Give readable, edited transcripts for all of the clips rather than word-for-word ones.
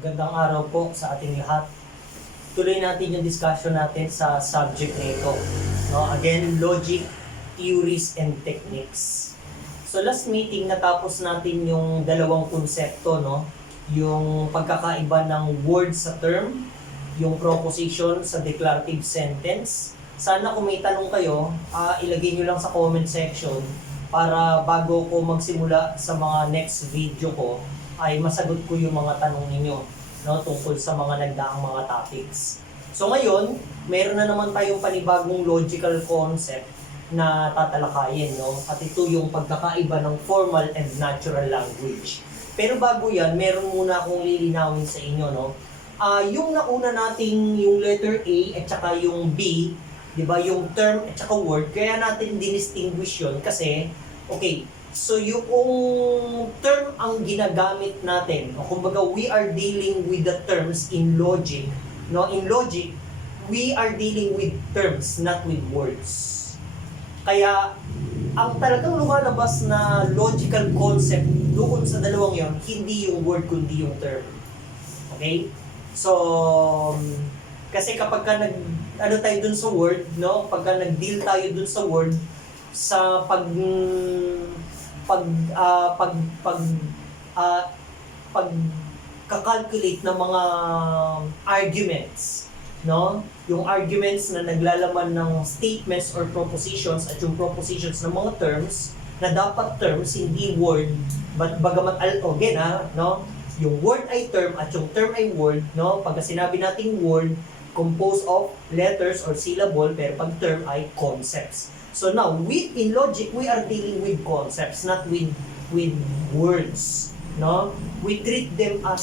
Magandang araw po sa ating lahat. Tuloy natin yung discussion natin sa subject nito. No? Again, logic, theories, and techniques. So last meeting, natapos natin yung dalawang konsepto, no? Yung pagkakaiba ng word sa term, yung proposition sa declarative sentence. Sana kung may tanong kayo, ilagay nyo lang sa comment section para bago ko magsimula sa mga next video ko, ay masagot ko yung mga tanong ninyo, no, tungkol sa mga nagdaang mga topics. So ngayon, meron na naman tayong panibagong logical concept na tatalakayin, no? At ito yung pagkakaiba ng formal and natural language. Pero bago yan, meron muna akong lilinawin sa inyo, no? Yung nauna nating yung letter A at saka yung B, di ba, yung term at saka word, kaya natin dinistinguish yun kasi, okay, so yung term ang ginagamit natin, o kumbaga we are dealing with the terms in logic, no? In logic, we are dealing with terms, not with words. Kaya ang talagang lumalabas na logical concept doon sa dalawang yon, hindi yung word kundi yung term. Okay? So kasi kapag ka tayo dun sa word, no? Pagka nag-deal tayo dun sa word sa pagka-calculate ng mga arguments, no? Yung arguments na naglalaman ng statements or propositions at yung propositions ng mga terms na dapat terms, hindi word, but bagamat again, no? Yung word ay term at yung term ay word, no? Pagka sinabi nating word, composed of letters or syllable, pero pag term ay concepts. So now, in logic, we are dealing with concepts, not with words, no? We treat them as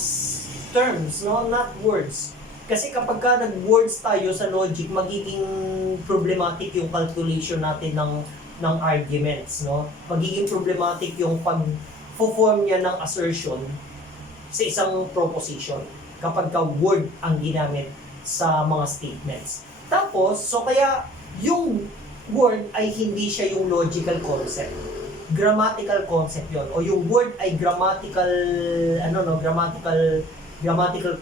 terms, no? Not words. Kasi kapag ka nag-words tayo sa logic, magiging problematic yung calculation natin ng arguments, no? Magiging problematic yung pag-form niya ng assertion sa isang proposition kapag ka word ang ginamit sa mga statements. Tapos, so kaya yung word ay hindi siya yung logical concept. Grammatical concept yon, o yung word ay grammatical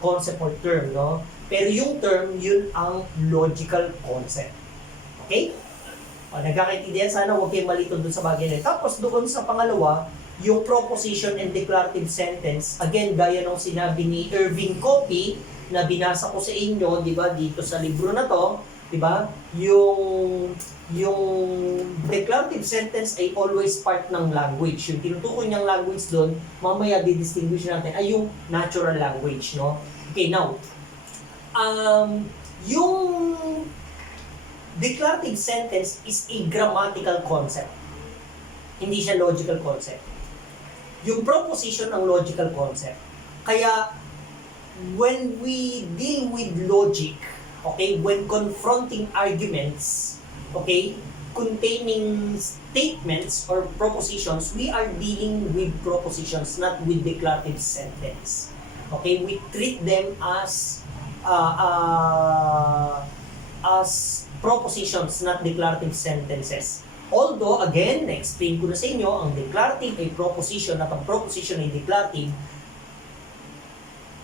concept or term, no? Pero yung term, yun ang logical concept. Okay? O, nagkakaintindihan, sana huwag kayong malito dun sa bagay na yun. Tapos doon sa pangalawa, yung proposition and declarative sentence, again, gaya nung sinabi ni Irving Copy, na binasa ko sa inyo, di ba, dito sa libro na to, di ba, yung declarative sentence ay always part ng language. Yung tinutukoy niyang language doon, mamaya di-distinguish natin, ay yung natural language, no? Okay, now, yung declarative sentence is a grammatical concept. Hindi siya logical concept. Yung proposition ang logical concept. Kaya, when we deal with logic, okay, when confronting arguments, okay, containing statements or propositions, we are dealing with propositions, not with declarative sentence. Okay, we treat them as propositions, not declarative sentences. Although, again, na-explain ko na sa inyo, ang declarative ay proposition at ang proposition ay declarative,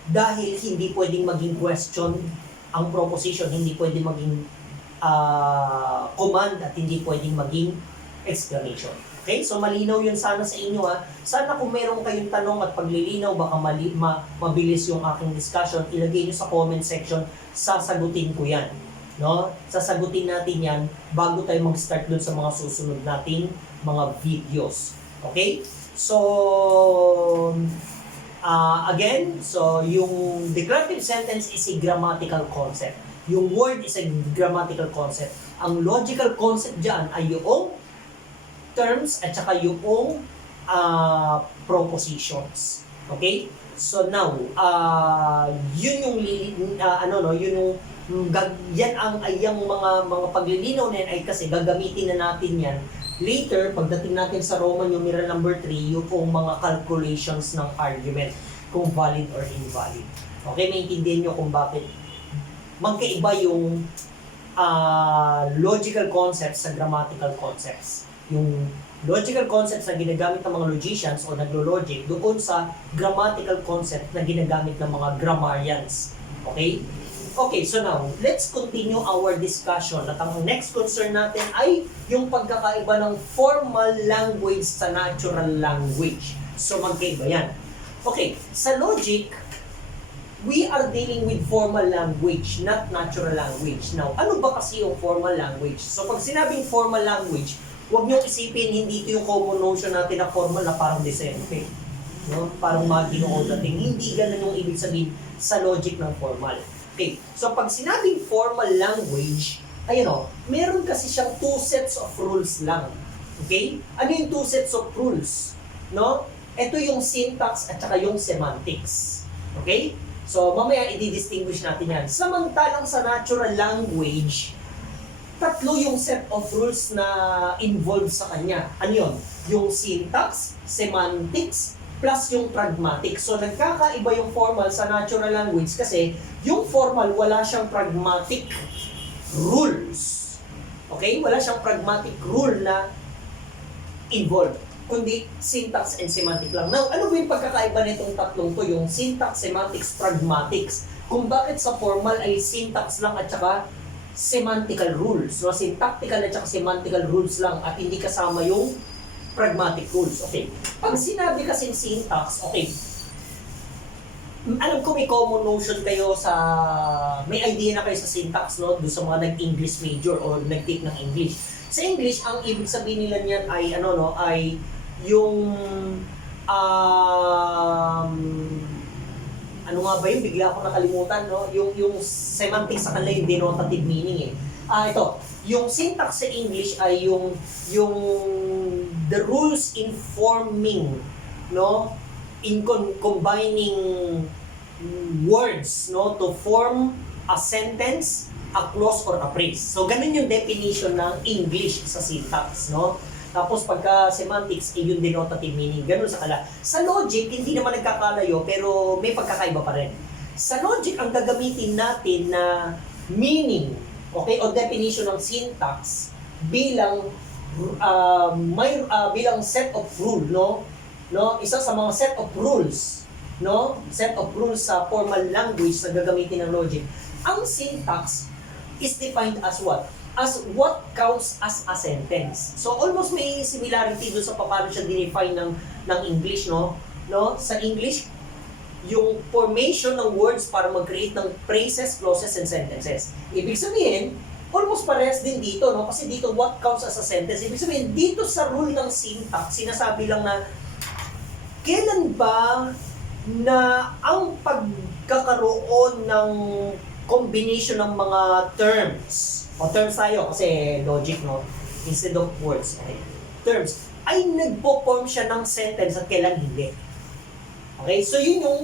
dahil hindi pwedeng maging question ang proposition, hindi pwedeng maging command at hindi pwedeng maging exclamation. Okay? So malinaw yun sana sa inyo, ha. Sana kung meron kayong tanong at paglilinaw, baka mabilis yung aking discussion, ilagay nyo sa comment section, sasagutin ko yan. No? Sasagutin natin yan bago tayo mag-start dun sa mga susunod nating mga videos. Okay? So again, so yung declarative sentence is a grammatical concept. Yung word is a grammatical concept. Ang logical concept dyan ay yung terms at saka yung propositions. Okay? So now, yun yung yung mga paglilinaw na yan ay kasi gagamitin na natin yan later, pagdating natin sa Roman numeral number 3, yung mga calculations ng argument, kung valid or invalid. Okay, maintindihan nyo kung bakit magkaiba yung logical concepts sa grammatical concepts. Yung logical concepts na ginagamit ng mga logicians o naglo-logic doon sa grammatical concept na ginagamit ng mga grammarians. Okay? Okay, so now, let's continue our discussion. At ang next concern natin ay yung pagkakaiba ng formal language sa natural language. So, magkaiba yan. Okay, sa logic, we are dealing with formal language, not natural language. Now, ano ba kasi yung formal language? So, pag sinabing formal language, huwag niyong isipin, hindi ito yung common notion natin na formal na parang desempe. No? Parang maginoon dating. Hindi ganun yung ibig sabihin sa logic ng formal. Okay, so pag sinabing formal language, ayun o, meron kasi siyang two sets of rules lang. Okay? Ano yung two sets of rules? No? Ito yung syntax at saka yung semantics. Okay? So, mamaya i-distinguish natin yan. Samantalang sa natural language, tatlo yung set of rules na involved sa kanya. Ano yun? Yung syntax, semantics, plus yung pragmatic. So, nagkakaiba yung formal sa natural language kasi yung formal, wala siyang pragmatic rules. Okay? Wala siyang pragmatic rule na involved, kundi syntax and semantic lang. Now, ano ba yung pagkakaiba nitong tatlong to? Yung syntax, semantics, pragmatics. Kung bakit sa formal ay syntax lang at saka semantical rules. So, syntactical at saka semantical rules lang at hindi kasama yung pragmatic rules. Okay. Pag sinabi kasing syntax, okay, alam ko may common notion kayo sa, may idea na kayo sa syntax, no? Doon sa mga nag-English major o nag-take ng English. Sa English, ang ibig sabihin nila niyan ay, ano, no, ay yung, ano nga ba yun? Bigla ako nakalimutan, no? Yung semantics sa kanila, yung denotative meaning, eh. Ito, yung syntax sa English ay yung the rules in forming, no, in combining words, no, to form a sentence, a clause, or a phrase. So, ganun yung definition ng English sa syntax, no? Tapos, pagka semantics, yung denotative meaning, ganun sa kala. Sa logic, hindi naman nagkakalayo, pero may pagkakaiba pa rin. Sa logic, ang gagamitin natin na meaning, okay, o definition ng syntax bilang bilang set of rule, no, isa sa mga set of rules, no, set of rules sa formal language na gagamitin ng logic. Ang syntax is defined as what? As what counts as a sentence. So almost may similarity doon sa paano siya define ng English, no? Sa English, yung formation ng words para mag-create ng phrases, clauses, and sentences. Ibig sabihin, almost parehas din dito, no? Kasi dito, what counts as a sentence? Ibig sabihin, dito sa rule ng syntax, sinasabi lang na, kailan ba na ang pagkakaroon ng combination ng mga terms, o terms tayo, kasi logic, no? Instead of words, okay? Terms, ay nagpo-form siya ng sentence at kailan hindi. Okay, so yun yung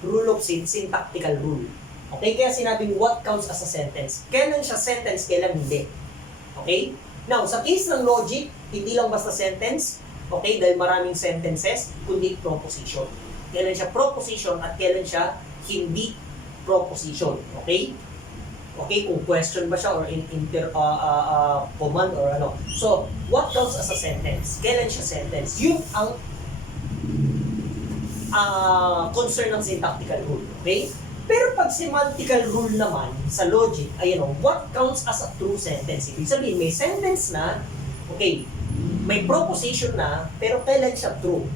rule of syntactical rule. Okay, kaya sinabing what counts as a sentence. Kailan siya sentence, kailan hindi. Okay? Now, sa case ng logic, hindi lang basta sentence, okay, dahil maraming sentences, kundi proposition. Kailan siya proposition at kailan siya hindi proposition. Okay? Okay, kung question ba siya or command or ano. So, what counts as a sentence? Kailan siya sentence? Yun ang concern ng syntactical rule. Okay? Pero pag semantical rule naman sa logic, ayan o, what counts as a true sentence? Ibig sabihin, may sentence na, okay, may proposition na, pero kailan siya true?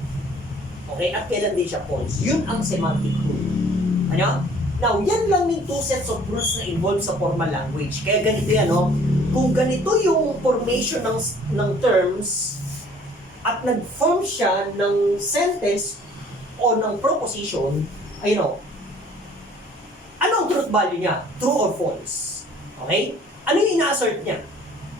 Okay? At kailan din siya false? Yun ang semantic rule. Ano? Now, yan lang yung two sets of rules na involved sa formal language. Kaya ganito yan, no? Kung ganito yung formation ng terms at nag-form siya ng sentence o ng proposition, ayun o, ano ang truth value niya? True or false? Okay? Ano yung ina-assert niya?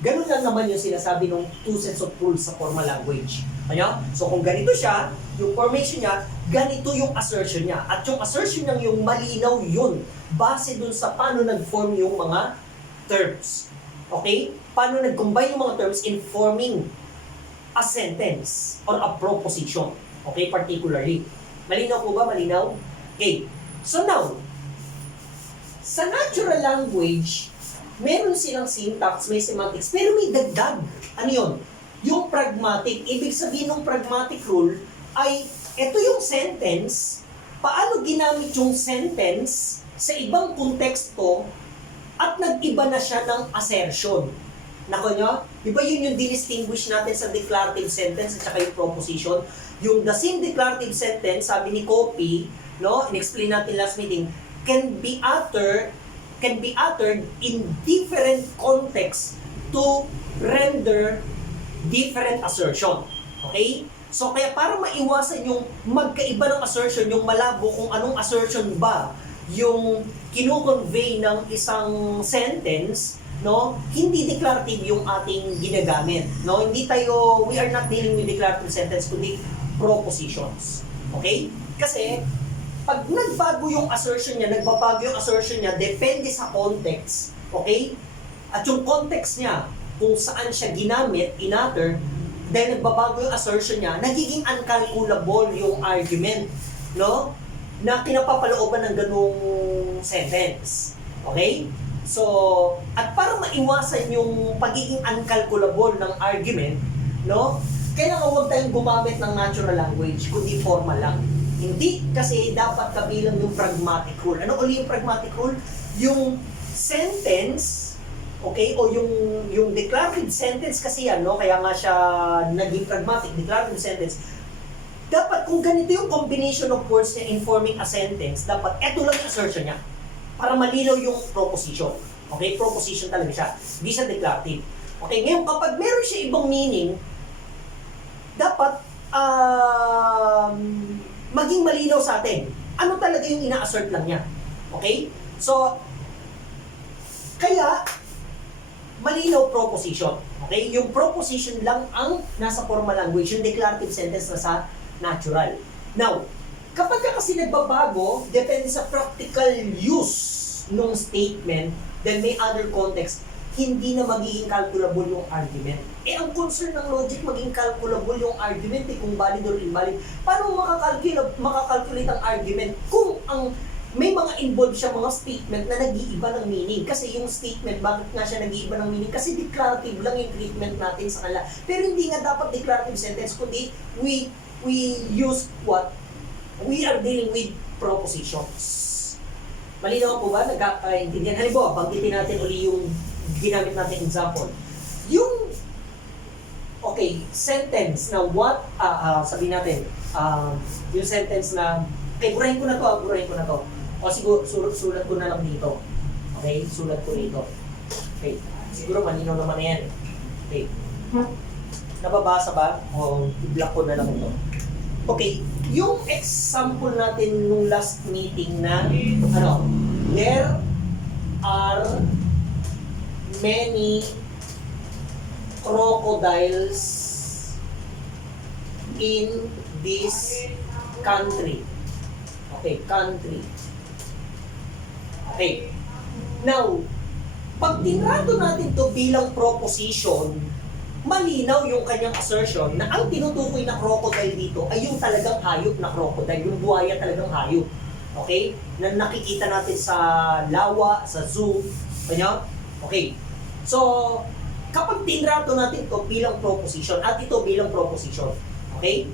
Ganun lang naman yung sinasabi ng two sets of rules sa formal language. Ano? So kung ganito siya, yung formation niya, ganito yung assertion niya. At yung assertion niya, yung malinaw yun, base dun sa paano nag-form yung mga terms. Okay? Paano nag-combine yung mga terms in forming a sentence or a proposition. Okay? Particularly. Malinaw po ba? Malinaw? Okay. So now, sa natural language, meron silang syntax, may semantics, pero may dagdag. Ano yun? yung pragmatic. Ibig sabihin ng pragmatic rule ay, ito yung sentence, paano ginamit yung sentence sa ibang konteksto at nag-iba na siya ng assertion. Nako nyo? Diba yun yung distinguish natin sa declarative sentence at saka yung proposition? Yung the same declarative sentence, sabi ni Copy, no, in-explain natin last meeting, can be uttered in different contexts to render different assertion. Okay? So kaya para maiwasan yung magkaiba ng assertion, yung malabo kung anong assertion ba yung kino-convey ng isang sentence, no? Hindi declarative yung ating ginagamit, no? Hindi tayo, we are not dealing with declarative sentence kundi propositions. Okay? Kasi pag nagbago yung assertion niya, nagbabago yung assertion niya, depende sa context, okay? At yung context niya, kung saan siya ginamit, in-utter, dahil nagbabago yung assertion niya, nagiging uncalculable yung argument, no? Na kinapapalooban ng ganung sentence. Okay? So, at para maiwasan yung pagiging uncalculable ng argument, no? Kailangan huwag tayong gumamit ng natural language, kundi formal lang. Hindi kasi dapat kabilang yung pragmatic rule. Ano uli yung pragmatic rule? Yung sentence, okay, o yung declarative sentence kasi yan, no? Kaya nga siya naging pragmatic, declarative sentence. Dapat kung ganito yung combination of words niya informing a sentence, dapat eto lang yung assertion niya para malinaw yung proposition. Okay, proposition talaga siya. Hindi siya declarative. Okay, ngayon kapag meron siya ibang meaning, dapat maging malinaw sa atin. Ano talaga yung ina-assert lang niya? Okay? So, kaya, malinaw proposition. Okay? Yung proposition lang ang nasa formal language, yung declarative sentence na sa natural. Now, kapag kasi nagbabago, depende sa practical use ng statement, then may other context, hindi na magiging calculable yung argument. Eh, ang concern ng logic, maging calculable yung argument, kung valid or invalid. Paano makakalculate ang argument kung ang may mga involved siya mga statement na nag-iiba ng meaning? Kasi yung statement, bakit nga siya nag-iiba ng meaning? Kasi declarative lang yung treatment natin sa kanila. Pero hindi nga dapat declarative sentence, kundi we use what? We are dealing with propositions. Malinaw po ba? Nagkakaintindihan? Halimbawa, banggitin natin uli yung ginamit natin example. Yung, okay, sentence na what, sabihin natin, yung sentence na, okay, burahin ko na to. O siguro, sulat ko na lang dito. Okay, sulat ko dito. Okay, siguro malinaw naman na yan. Okay. Nababasa ba? O i-block ko na lang ito. Okay, yung example natin nung last meeting na, there are many crocodiles in this country. Okay, country. Okay. Now, pag tinrato natin to bilang proposition, malinaw yung kanyang assertion na ang tinutukoy na crocodile dito ay yung talagang hayop na crocodile, yung buhaya talagang hayop. Okay? Na nakikita natin sa lawa, sa zoo. Kanya? Okay. So, kapag tinrato natin to bilang proposition, at ito bilang proposition. Okay?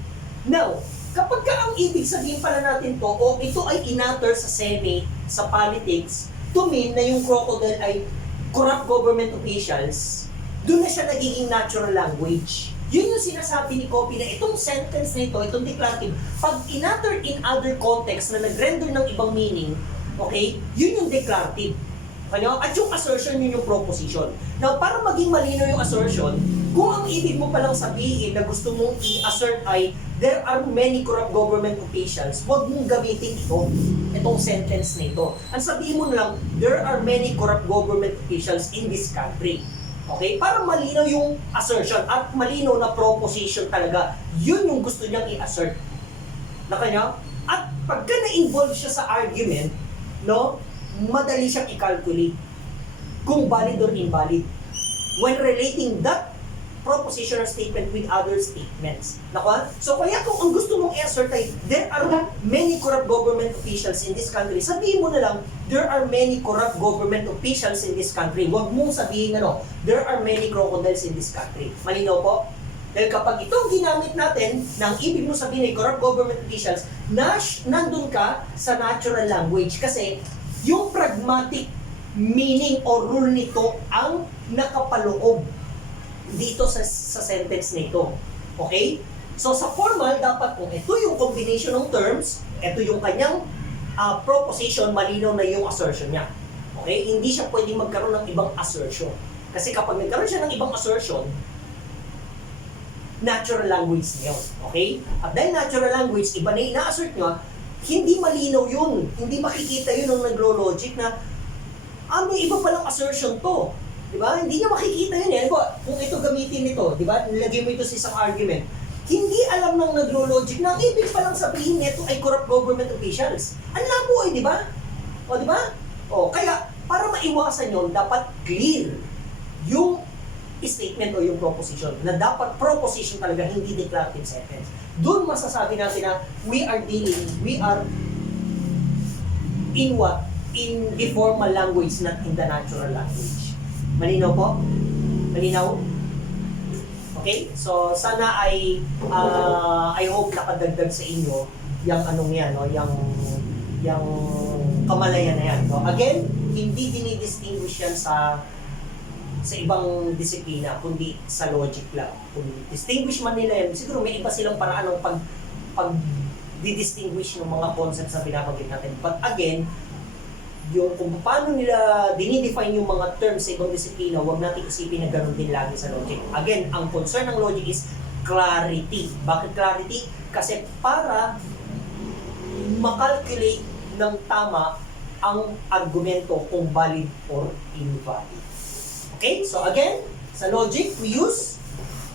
Now, kapag ang ibig sabihin pala natin to, o ito ay in-utter sa Senate, sa politics, to mean na yung crocodile ay corrupt government officials, doon na siya nagiging natural language. Yun yung sinasabi ni Copy na itong sentence na ito, itong declarative, pag in-utter in other context na nag-render ng ibang meaning, okay, yun yung declarative. At yung assertion, yun yung proposition. Now, para maging malinaw yung assertion, kung ang ibig mo palang sabihin na gusto mong i-assert ay there are many corrupt government officials, huwag mong gamitin itong sentence na ito. Ang sabihin mo na lang, there are many corrupt government officials in this country. Okay? Para malinaw yung assertion at malinaw na proposition talaga, yun yung gusto niyang i-assert. Na kanya? At pagka na-involve siya sa argument, no, madali siyang i-calculate kung valid or invalid when relating that proposition or statement with other statements. Nako? So kaya kung ang gusto mong i-assert ay there are many corrupt government officials in this country, sabihin mo na lang there are many corrupt government officials in this country. Huwag mong sabihin there are many crocodiles in this country. Malinaw po? Dahil kapag ito ang ginamit natin, nang ibig mo sabihin ay corrupt government officials, nandun ka sa natural language. Kasi yung pragmatic meaning o rule nito ang nakapaloob dito sa sentence nito. Okay? So sa formal, dapat kung ito yung combination ng terms, ito yung kanyang proposition, malinaw na yung assertion niya. Okay? Hindi siya pwedeng magkaroon ng ibang assertion. Kasi kapag nagkaroon siya ng ibang assertion, natural language niya. Okay? At dahil natural language, iba na ina-assert nyo, hindi malinaw yun. Hindi makikita yun ng naglo-logic na may iba palang assertion to. Diba? Hindi niya makikita yun eh. Diba? Kung ito gamitin nito, diba? Nilagay mo ito sa isang argument. Hindi alam ng naglo-logic na ang ibig palang sabihin nito ay corrupt government officials. Ang labo eh, diba? O, diba? O, kaya, para maiwasan yun, dapat clear yung statement o yung proposition. Na dapat proposition talaga, hindi declarative sentence. Doon masasabi natin na we are in what? In the formal language, not in the natural language. Malinaw po? Malinaw? Okay? So, sana ay I hope nakadagdag sa inyo yung anong yan, no? Yung kamalayan na yan. No? Again, hindi dinidistinguish yan sa ibang disiplina, kundi sa logic lang. Kung distinguish man nila yan, siguro may iba silang paraan ng pag-distinguish ng mga concepts na pinabanggit natin. But again, yung kung paano nila dinidefine yung mga terms sa ibang disiplina, huwag natin isipin na ganoon din lagi sa logic. Again, ang concern ng logic is clarity. Bakit clarity? Kasi para makalculate ng tama ang argumento kung valid or invalid. Okay? So again, sa logic, we use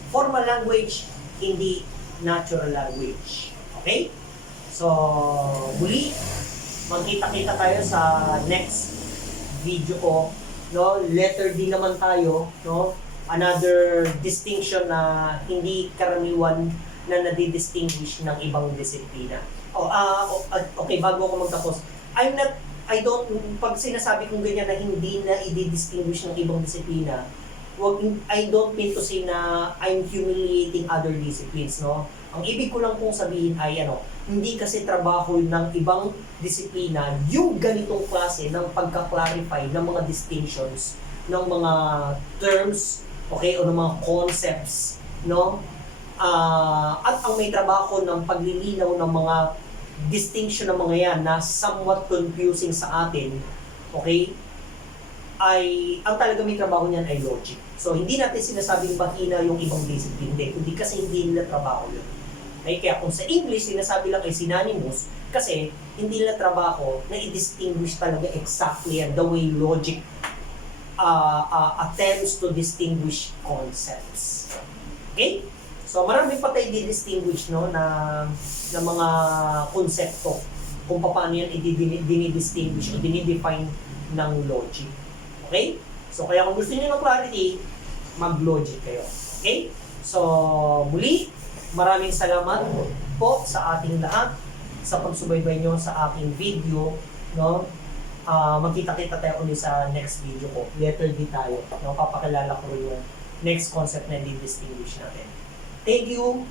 formal language, hindi natural language. Okay? So, muli, magkita-kita tayo sa next video ko, no? Letter D naman tayo, no? Another distinction na hindi karaniwan na nadidistinguish ng ibang disiplina. Okay, bago ako magtapos, pag sinasabi kong ganyan na hindi na i-distinguish ng ibang disiplina, I don't mean to say na I'm humiliating other disciplines, no? Ang ibig ko lang pong sabihin ay hindi kasi trabaho ng ibang disiplina yung ganitong klase ng pagka-clarify ng mga distinctions, ng mga terms, okay, o ng mga concepts, no? At ang may trabaho ng paglilinaw ng mga distinction ng mga yan na somewhat confusing sa atin, okay, ay ang talaga may trabaho niyan ay logic. So hindi natin sinasabing bahina yung ibang discipline, hindi kasi hindi nila trabaho yun. Okay, kaya kung sa English sinasabi lang ay synonymous, kasi hindi nila trabaho na i-distinguish talaga exactly the way logic attempts to distinguish concepts. Okay? So marami pa tayo di-distinguish, no, na mga konsepto kung paano yan i-distinguish o dinidefine ng logic. Okay? So kaya kung gusto niyo ng clarity, mag-logic kayo. Okay? So muli, maraming salamat po sa ating lahat sa pagsubaybay nyo sa aking video, no? Magkita-kita tayo ulit sa next video ko. Letter D tayo. No? Papakilala ko yung next concept na di-distinguish natin. Thank you.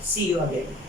See you again.